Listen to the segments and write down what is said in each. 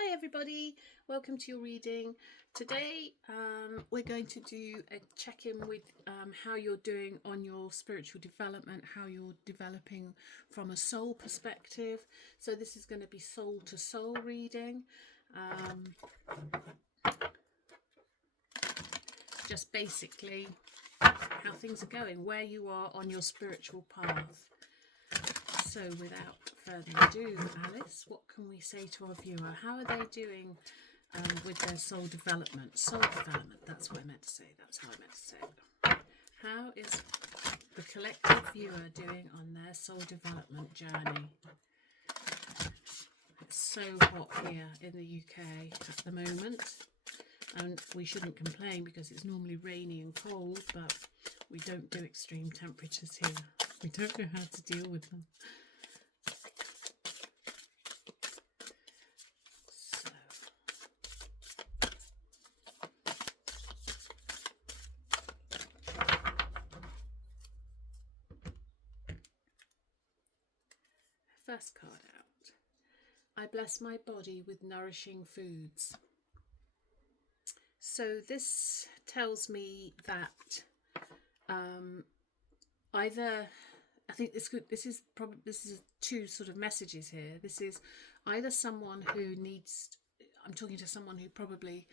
Hi everybody, welcome to your reading. Today we're going to do a check-in with how you're doing on your spiritual development, how you're developing from a soul perspective. So this is going to be soul to soul reading. Just basically how things are going, where you are on your spiritual path. So without further ado, Alice, what can we say to our viewer? How are they doing with their soul development? Soul development, that's what I meant to say. That's how I meant to say it. How is the collective viewer doing on their soul development journey? It's so hot here in the UK at the moment. And we shouldn't complain because it's normally rainy and cold, but we don't do extreme temperatures here. We don't know how to deal with them. First card out. I bless my body with nourishing foods. So this tells me that either, I think this is two sort of messages here. This is either someone who needs, I'm talking to someone who probably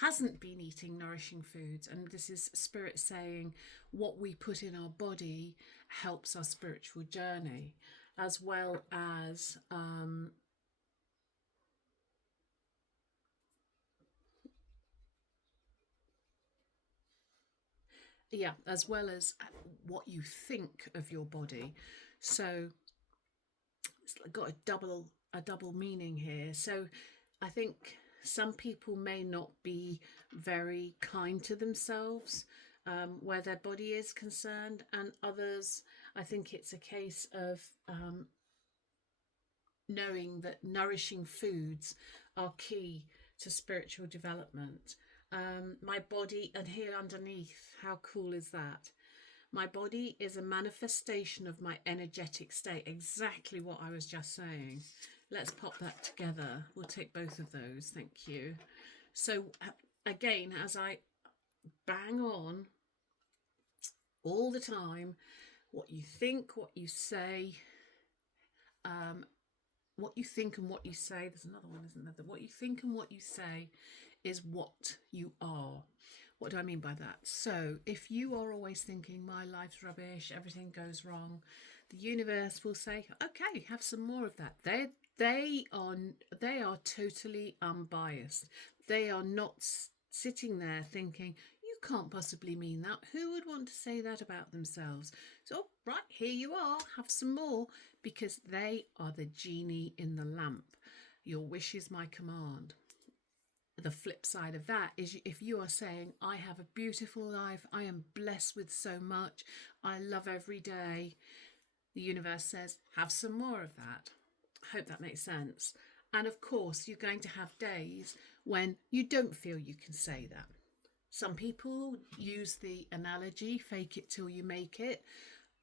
hasn't been eating nourishing foods, and this is spirit saying what we put in our body helps our spiritual journey, as well as as well as what you think of your body. So it's got a double meaning here. So I think some people may not be very kind to themselves where their body is concerned, and others, I think it's a case of knowing that nourishing foods are key to spiritual development. My body, and here underneath, how cool is that? My body is a manifestation of my energetic state. Exactly what I was just saying. Let's pop that together. We'll take both of those. Thank you. So again, as I bang on all the time, what you think, what you say, what you think and what you say. There's another one, isn't there? What you think and what you say is what you are. What do I mean by that? So if you are always thinking my life's rubbish, everything goes wrong, the universe will say, okay, have some more of that. They are totally unbiased. They are not sitting there thinking, you can't possibly mean that. Who would want to say that about themselves? So right, here you are, have some more, because they are the genie in the lamp. Your wish is my command. The flip side of that is if you are saying, I have a beautiful life, I am blessed with so much, I love every day, the universe says, have some more of that. I hope that makes sense. And of course, you're going to have days when you don't feel you can say that. Some people use the analogy, fake it till you make it.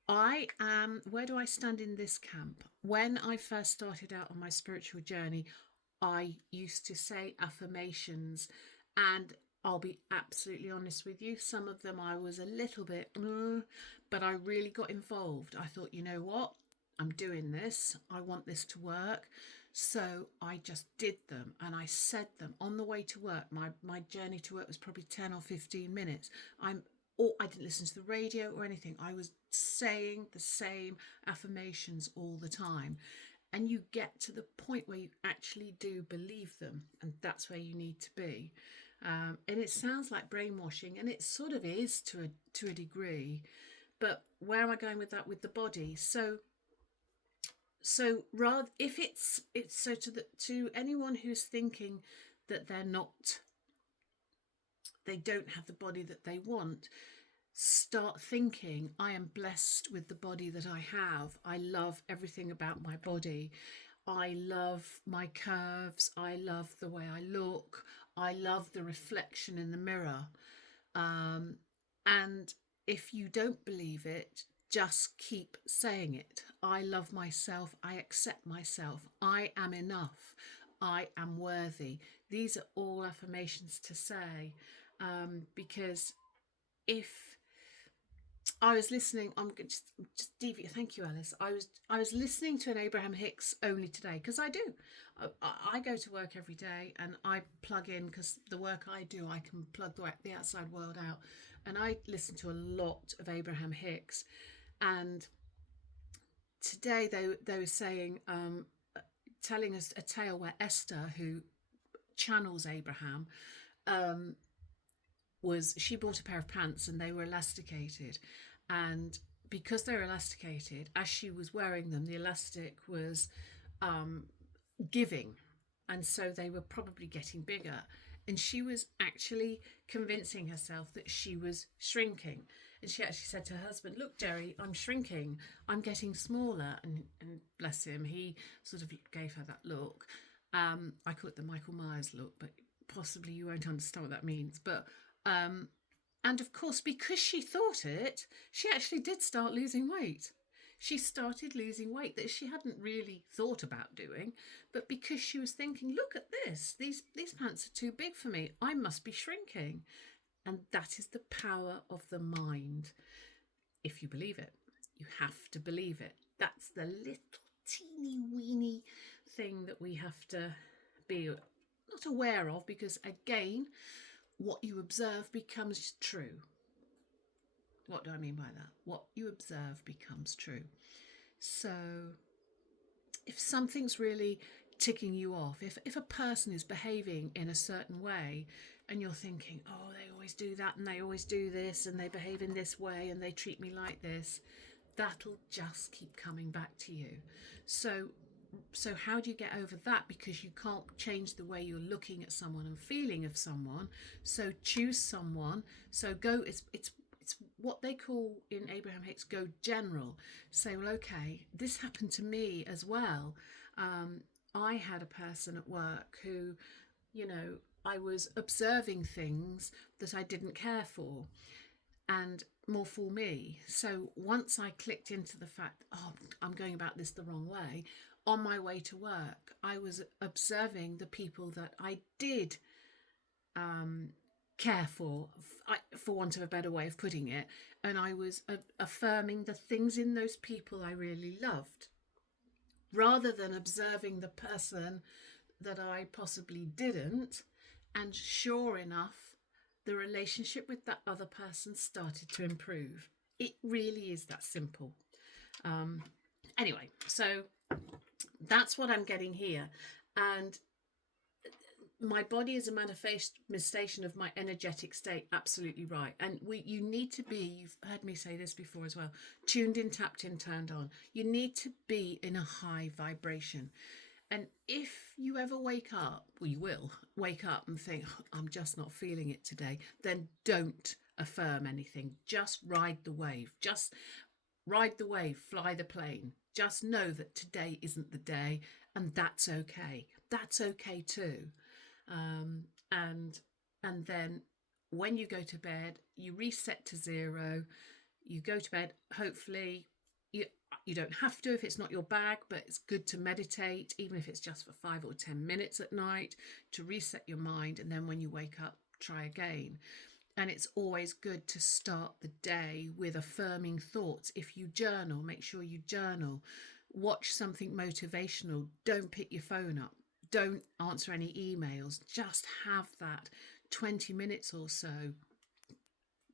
I am, where do I stand in this camp? When I first started out on my spiritual journey, I used to say affirmations, and I'll be absolutely honest with you, some of them I was a little bit, but I really got involved. I thought, you know what? I'm doing this. I want this to work. So I just did them and I said them on the way to work. My journey to work was probably 10 or 15 minutes. I didn't listen to the radio or anything. I was saying the same affirmations all the time. And you get to the point where you actually do believe them, and that's where you need to be. And it sounds like brainwashing, and it sort of is to a degree. But where am I going with that with the body? So rather, if it's so to anyone who's thinking that they don't have the body that they want, start thinking, I am blessed with the body that I have. I love everything about my body. I love my curves. I love the way I look. I love the reflection in the mirror. And if you don't believe it, just keep saying it. I love myself. I accept myself. I am enough. I am worthy. These are all affirmations to say, because if I was listening, I'm just deviate. Thank you, Alice. I was listening to an Abraham Hicks only today, because I do. I go to work every day and I plug in, because the work I do, I can plug the outside world out, and I listen to a lot of Abraham Hicks. And today they were saying, telling us a tale where Esther, who channels Abraham, she bought a pair of pants and they were elasticated, and because they were elasticated, as she was wearing them, the elastic was giving, and so they were probably getting bigger, and she was actually convincing herself that she was shrinking. And she actually said to her husband, "Look, Jerry, I'm shrinking, I'm getting smaller." And bless him, he sort of gave her that look. I call it the Michael Myers look, but possibly you won't understand what that means. But and of course, because she thought it, she actually did start losing weight. She started losing weight that she hadn't really thought about doing, but because she was thinking, "Look at this, these pants are too big for me, I must be shrinking." And that is the power of the mind. If you believe it, you have to believe it. That's the little teeny weeny thing that we have to be not aware of, because again, what you observe becomes true. What do I mean by that? What you observe becomes true. So if something's really ticking you off, if a person is behaving in a certain way and you're thinking, "Oh, they always do that and they always do this and they behave in this way and they treat me like this," that'll just keep coming back to you. So how do you get over that? Because you can't change the way you're looking at someone and feeling of someone. So choose someone. So go, it's what they call in Abraham Hicks, go general. Say, well, okay, this happened to me as well. I had a person at work who, I was observing things that I didn't care for, and more for me. So once I clicked into the fact, "Oh, I'm going about this the wrong way," on my way to work, I was observing the people that I did care for want of a better way of putting it, and I was affirming the things in those people I really loved, rather than observing the person that I possibly didn't. And sure enough, the relationship with that other person started to improve. It really is that simple. Anyway, so that's what I'm getting here. And my body is a manifestation of my energetic state. Absolutely right. And you need to be, you've heard me say this before as well, tuned in, tapped in, turned on. You need to be in a high vibration. And if you ever wake up, well, you will wake up and think, "I'm just not feeling it today," then don't affirm anything. Just ride the wave. Just ride the wave, fly the plane. Just know that today isn't the day, and that's okay. That's okay too. And then when you go to bed, you reset to zero. You go to bed, hopefully. You don't have to if it's not your bag, but it's good to meditate, even if it's just for 5 or 10 minutes at night, to reset your mind. And then when you wake up, try again. And it's always good to start the day with affirming thoughts. If you journal, make sure you journal. Watch something motivational. Don't pick your phone up. Don't answer any emails. Just have that 20 minutes or so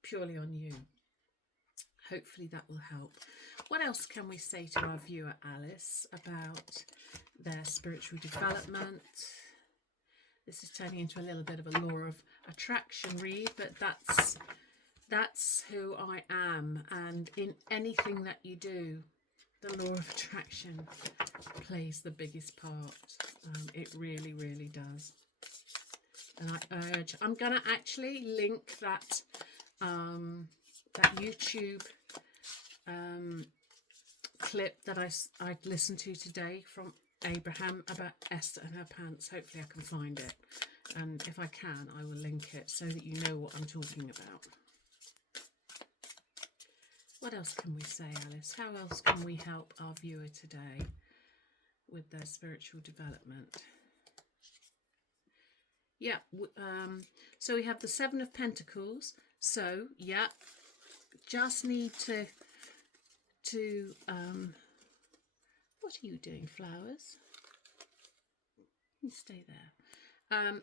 purely on you. Hopefully that will help. What else can we say to our viewer, Alice, about their spiritual development? This is turning into a little bit of a law of attraction read, but that's who I am. And in anything that you do, the law of attraction plays the biggest part. It really, really does. And I'm going to actually link that YouTube clip that I listened to today from Abraham about Esther and her pants. Hopefully I can find it, and if I can, I will link it so that you know what I'm talking about. What else can we say, Alice? How else can we help our viewer today with their spiritual development? Yeah, so we have the Seven of Pentacles. So, yeah, just need to what are you doing, flowers? You stay there.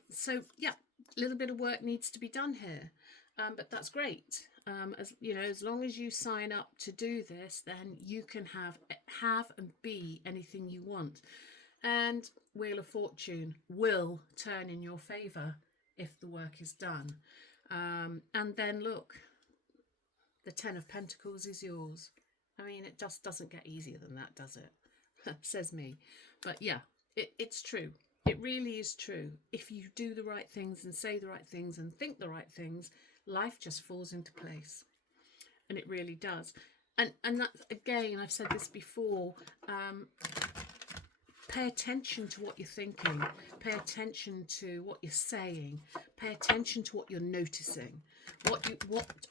So, yeah, a little bit of work needs to be done here, but that's great. As you know, as long as you sign up to do this, then you can have and be anything you want. And Wheel of Fortune will turn in your favour if the work is done. And then look, the Ten of Pentacles is yours. I mean, it just doesn't get easier than that, does it? Says me. But yeah, it's true. It really is true. If you do the right things and say the right things and think the right things, life just falls into place. And it really does. And that's, again, I've said this before, pay attention to what you're thinking. Pay attention to what you're saying. Pay attention to what you're noticing. What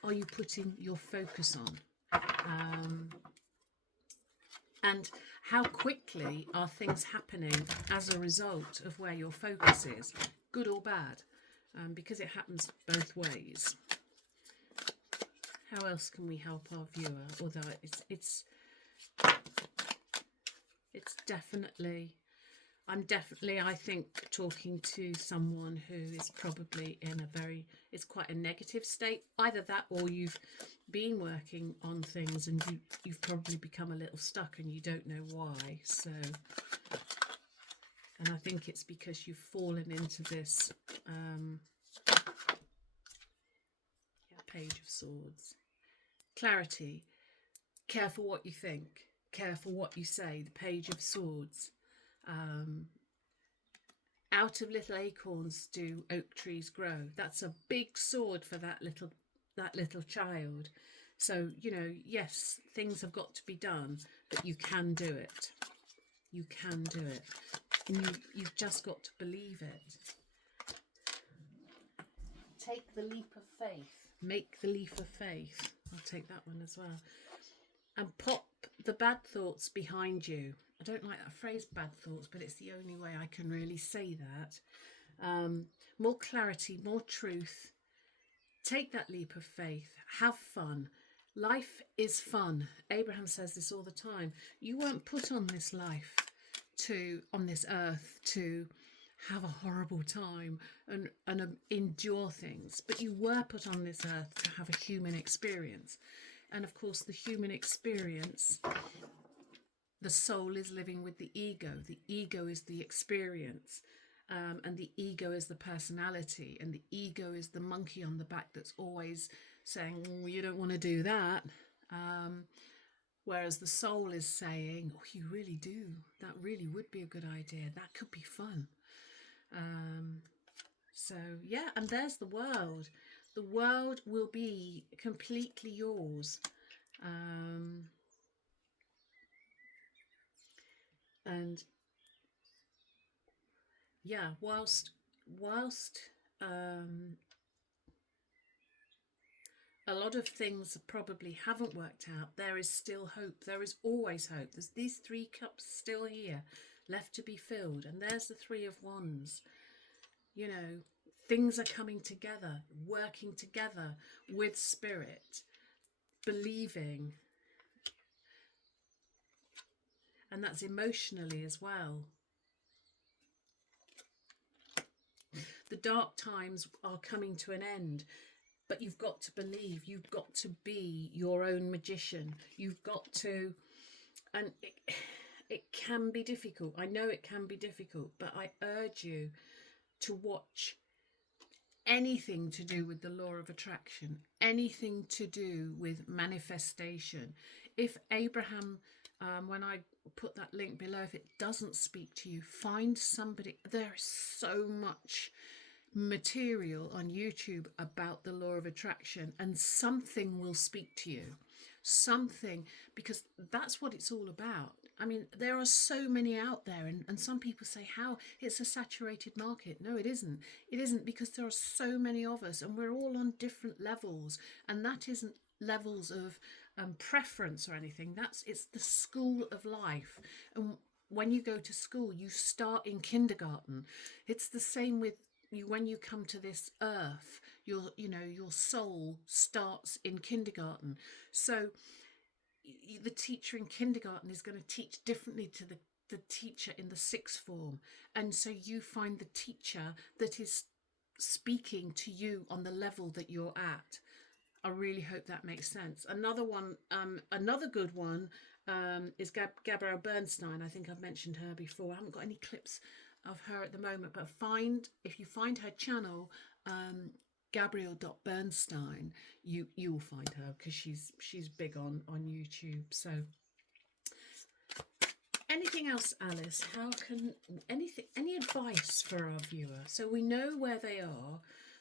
are you putting your focus on? And how quickly are things happening as a result of where your focus is, good or bad, because it happens both ways. How else can we help our viewer? Although it's definitely, I think, talking to someone who is probably in it's quite a negative state. Either that, or you've been working on things and you've probably become a little stuck and you don't know why. So, and I think it's because you've fallen into this Page of Swords. Clarity. Careful what you think. Careful what you say. The Page of Swords. Out of little acorns do oak trees grow. That's a big sword for that little child. So, you know, yes, things have got to be done, but you can do it. You can do it. And you've just got to believe it. Take the leap of faith. Make the leap of faith. I'll take that one as well. And pop the bad thoughts behind you. I don't like that phrase, bad thoughts, but it's the only way I can really say that. More clarity, more truth. Take that leap of faith. Have fun. Life is fun. Abraham says this all the time. You weren't put on this life on this earth to have a horrible time and endure things, but you were put on this earth to have a human experience. And of course, the human experience, the soul is living with the ego. The ego is the experience, and the ego is the personality, and the ego is the monkey on the back that's always saying, oh, you don't want to do that. Whereas the soul is saying, oh, you really do. That really would be a good idea. That could be fun. So, yeah, and there's the world. The world will be completely yours. And yeah, whilst a lot of things probably haven't worked out, there is still hope. There is always hope. There's these 3 cups still here, left to be filled. And there's the 3 of Wands. You know, things are coming together, working together with spirit, believing. And that's emotionally as well. The dark times are coming to an end. But you've got to believe, you've got to be your own magician. You've got to, and it can be difficult. I know it can be difficult, but I urge you to watch anything to do with the law of attraction, anything to do with manifestation. If Abraham, when I put that link below, if it doesn't speak to you, find somebody. There is so much material on YouTube about the law of attraction, and something will speak to you. Something, because that's what it's all about. I mean, there are so many out there, and some people say, how? It's a saturated market. No, it isn't. It isn't, because there are so many of us, and we're all on different levels, and that isn't levels of preference or anything. It's the school of life. And when you go to school, you start in kindergarten. It's the same with you when you come to this earth. Your soul starts in kindergarten. So the teacher in kindergarten is going to teach differently to the teacher in the sixth form. And so you find the teacher that is speaking to you on the level that you're at. I really hope that makes sense. Another good one is Gabrielle Bernstein. I think I've mentioned her before. I haven't got any clips of her at the moment, but if you find her channel, Gabrielle.Bernstein, you'll find her, because she's big on YouTube. So anything else, Alice? Any advice for our viewer, so we know where they are?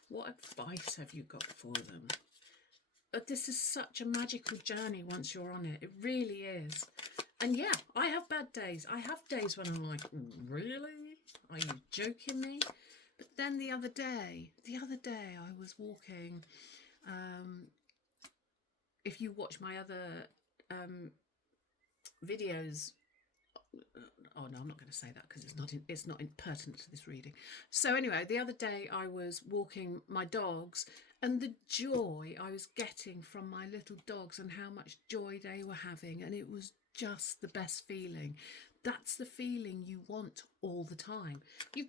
What advice have you got for them? But this is such a magical journey once you're on it. It really is. And yeah, I have bad days. I have days when I'm like, really? Are you joking me? But then the other day I was walking. If you watch my other videos, oh no, I'm not going to say that because it's not pertinent to this reading. So anyway, the other day I was walking my dogs, and the joy I was getting from my little dogs and how much joy they were having, and it was just the best feeling. That's the feeling you want all the time. You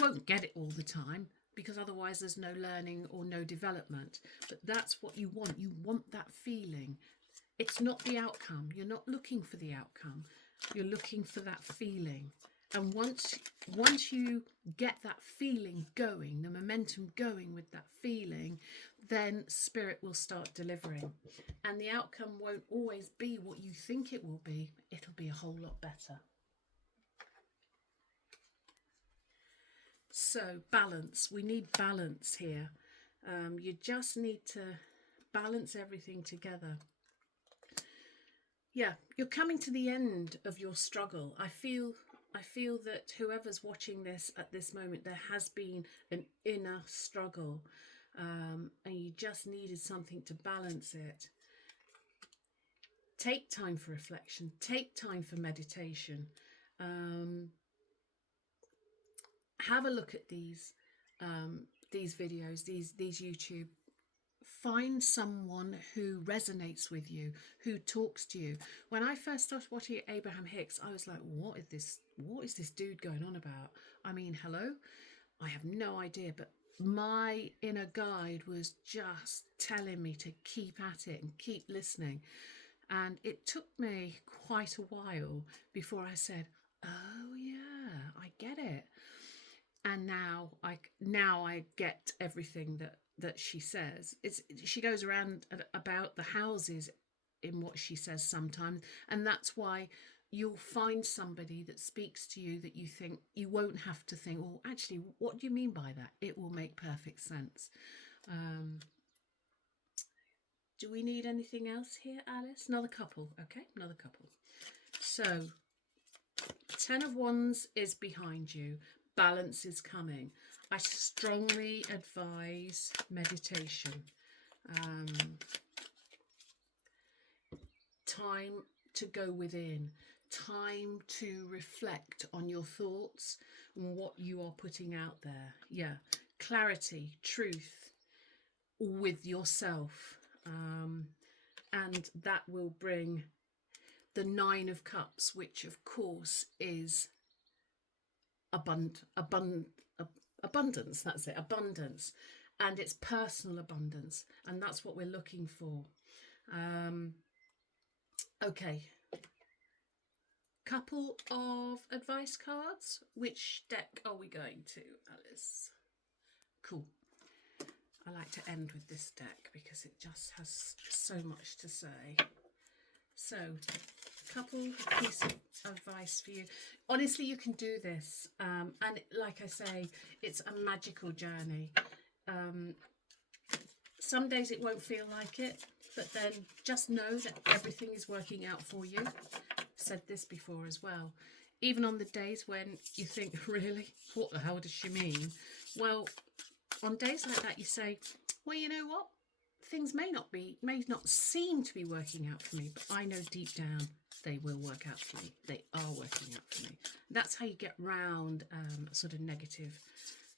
won't get it all the time, because otherwise there's no learning or no development. But that's what you want. You want that feeling. It's not the outcome. You're not looking for the outcome. You're looking for that feeling. And once you get that feeling going, the momentum going with that feeling, then spirit will start delivering. And the outcome won't always be what you think it will be. It'll be a whole lot better. So balance. We need balance here. You just need to balance everything together. Yeah, you're coming to the end of your struggle. I feel that whoever's watching this at this moment, there has been an inner struggle, and you just needed something to balance it. Take time for reflection. Take time for meditation. Have a look at these videos, these YouTube. Find someone who resonates with you, who talks to you. When I first started watching Abraham Hicks, I was like, what is this dude going on about? I mean, hello? I have no idea, but my inner guide was just telling me to keep at it and keep listening. And it took me quite a while before I said, oh yeah, I get it. And now I get everything that she says. She goes around about the houses in what she says sometimes, and that's why you'll find somebody that speaks to you that you think, you won't have to think, oh, actually, what do you mean by that? It will make perfect sense. Do we need anything else here, Alice? Another couple, okay, another couple. So 10 of Wands is behind you. Balance is coming. I strongly advise meditation. Time to go within. Time to reflect on your thoughts and what you are putting out there. Yeah. Clarity, truth with yourself. And that will bring the 9 of Cups, which of course is abundance. That's it, abundance, and it's personal abundance, and that's what we're looking for. Okay, couple of advice cards. Which deck are we going to, Alice? Cool. I like to end with this deck because it just has so much to say. So, couple piece of advice for you. Honestly, you can do this, and like I say, it's a magical journey. Some days it won't feel like it, but then just know that everything is working out for you. I've said this before as well. Even on the days when you think, really, what the hell does she mean? Well, on days like that, you say, well, you know what? things may not seem to be working out for me, but I know deep down they will work out for me. They are working out for me. That's how you get round sort of negative,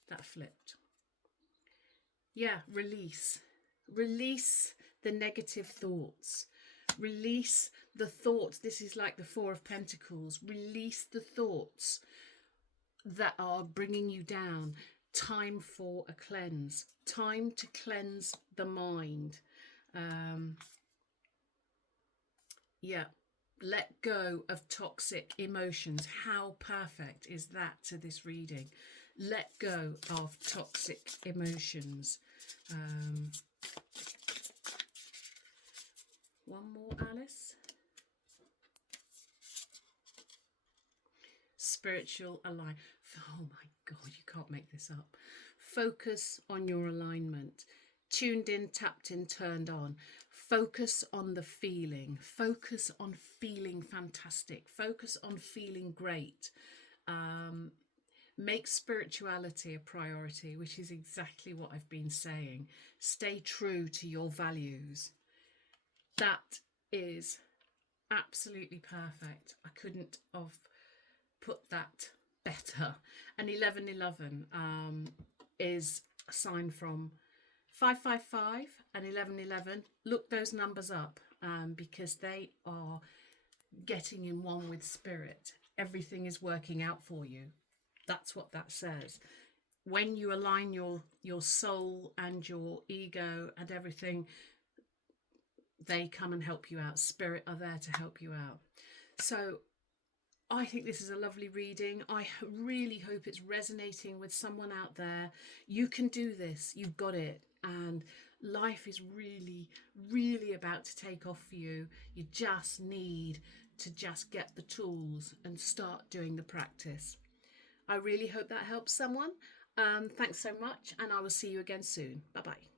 that flipped. Yeah, release. Release the negative thoughts. Release the thoughts. This is like the Four of Pentacles. Release the thoughts that are bringing you down. Time for a cleanse. Time to cleanse the mind. Yeah. Let go of toxic emotions. How perfect is that to this reading? Let go of toxic emotions. One more, Alice. Spiritual alignment. Oh my God, you can't make this up. Focus on your alignment. Tuned in, tapped in, turned on. Focus on the feeling. Focus on feeling fantastic. Focus on feeling great. Make spirituality a priority, which is exactly what I've been saying. Stay true to your values. That is absolutely perfect. I couldn't have put that better. And 1111 is a sign from 555 and 1111. Look those numbers up because they are getting in one with spirit. Everything is working out for you. That's what that says. When you align your soul and your ego and everything, they come and help you out. Spirit are there to help you out. So I think this is a lovely reading. I really hope it's resonating with someone out there. You can do this. You've got it. And life is really, really about to take off for you. You just need to just get the tools and start doing the practice. I really hope that helps someone. Thanks so much, and I will see you again soon. Bye-bye.